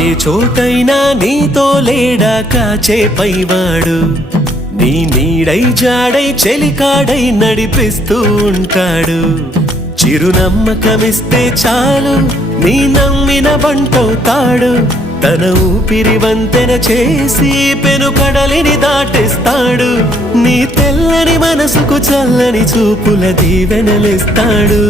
ఏ చోటైనా నీతో లేడా కాచే పైవాడు, నీ నీడై జాడై చెలికాడై నడిపిస్తూ ఉంటాడు. చిరునమ్మకమిస్తే చాలు నీ నమ్మిన బంటవుతాడు. తన ఊపిరి వంతెన చేసి పెను కడలిని దాటిస్తాడు. నీ తెల్లని మనసుకు చల్లని చూపుల దీవెనలిస్తాడు.